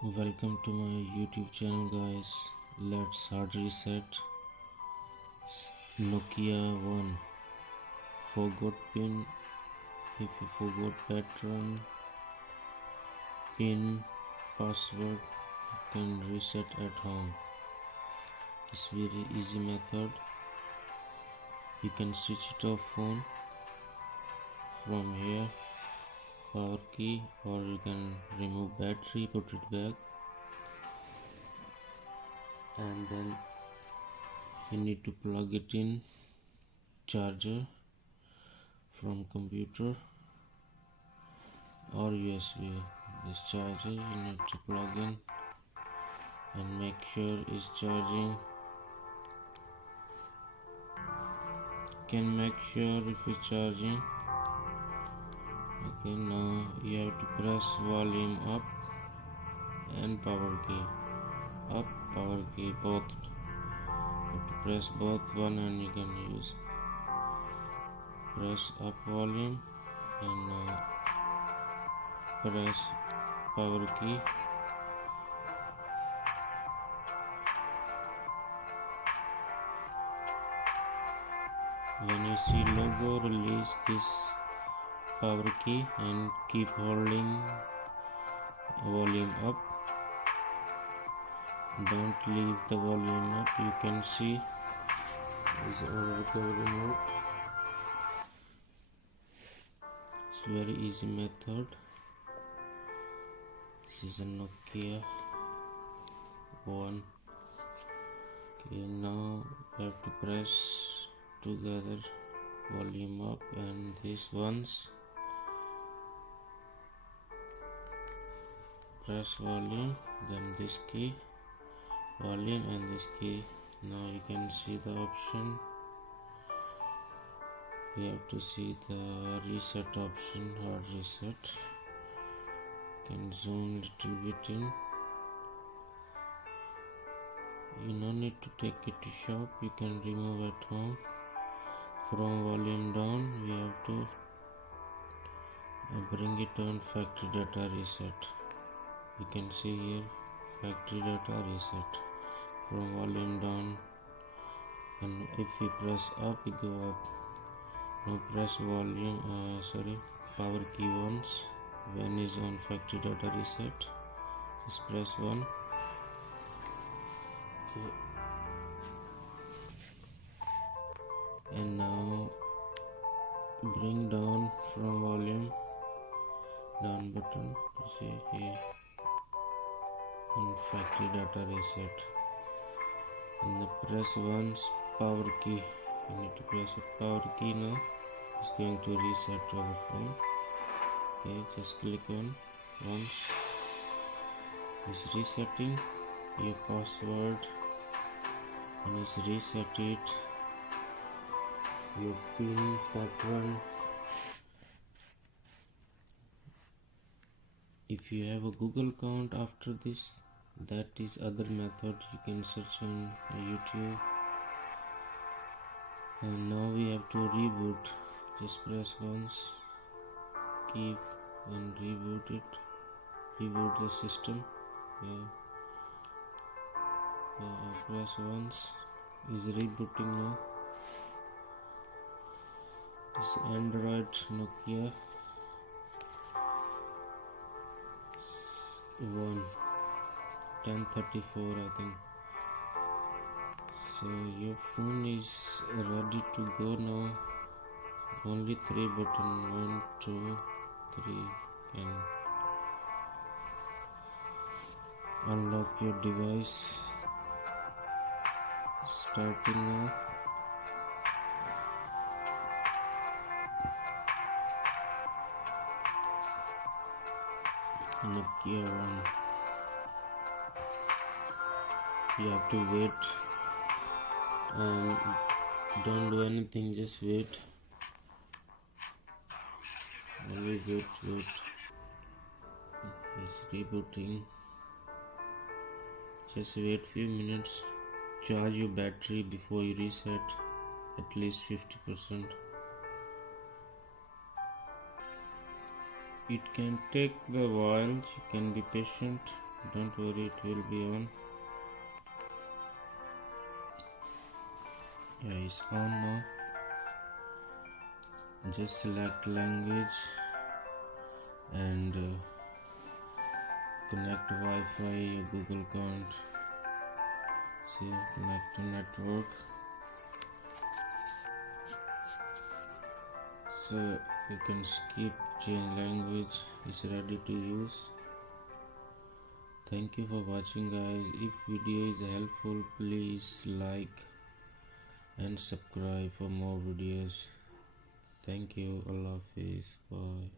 Welcome to my YouTube channel, guys. Let's hard reset Nokia 1. Forgot pin. If you forgot pattern, pin, password, you can reset at home. It's very easy method. You can switch it off phone from here, power key, or you can remove battery, put it back, and then you need to plug it in charger from computer or USB. This charger you need to plug in and make sure it's charging. Can make sure if it's charging. Okay, now you have to press volume up and power key up, power key both. You have to press both one and you can use. Press up volume and press power key. When you see logo, release this power key and keep holding volume up. Don't leave the volume up. You can see it's on recovery mode. It's very easy method. This is a Nokia 1. Okay, now you have to press together volume up and these ones. Press volume, then this key, volume and this key. Now you can see the option. We have to see the reset option, hard reset. You can zoom little bit in. You no need to take it to shop, you can remove at home. From volume down, we have to bring it on factory data reset. You can see here factory data reset. From volume down, and if we press up, we go up. Now press volume, power key once. When is on factory data reset, just press 1. Okay. And now bring down from volume down button. You see here on factory data reset. And press once power key. You need to press a power key now. It's going to reset our phone. Okay, just click on once. It's resetting your password and it's reset it. Your pin pattern. If you have a Google account after this, that is other method. You can search on YouTube. And now we have to reboot. Just press once, keep and reboot it. Reboot the system. Press once. Is rebooting now. It's Android Nokia 1 1034, I think. So your phone is ready to go now. Only 3 buttons, 1, 2, 3 can unlock your device. Starting now. Nokia 1. You have to wait and don't do anything, just wait. Only wait. It's rebooting. Just wait few minutes. Charge your battery before you reset, at least 50%. It can take a while, you can be patient. Don't worry, it will be on. Yeah, it's on now. Just select language and connect Wi-Fi, your Google account. See, connect to network. So you can skip, change language. It's ready to use. Thank you for watching, guys. If video is helpful, please like and subscribe for more videos. Thank you. Allah Hafiz. Bye.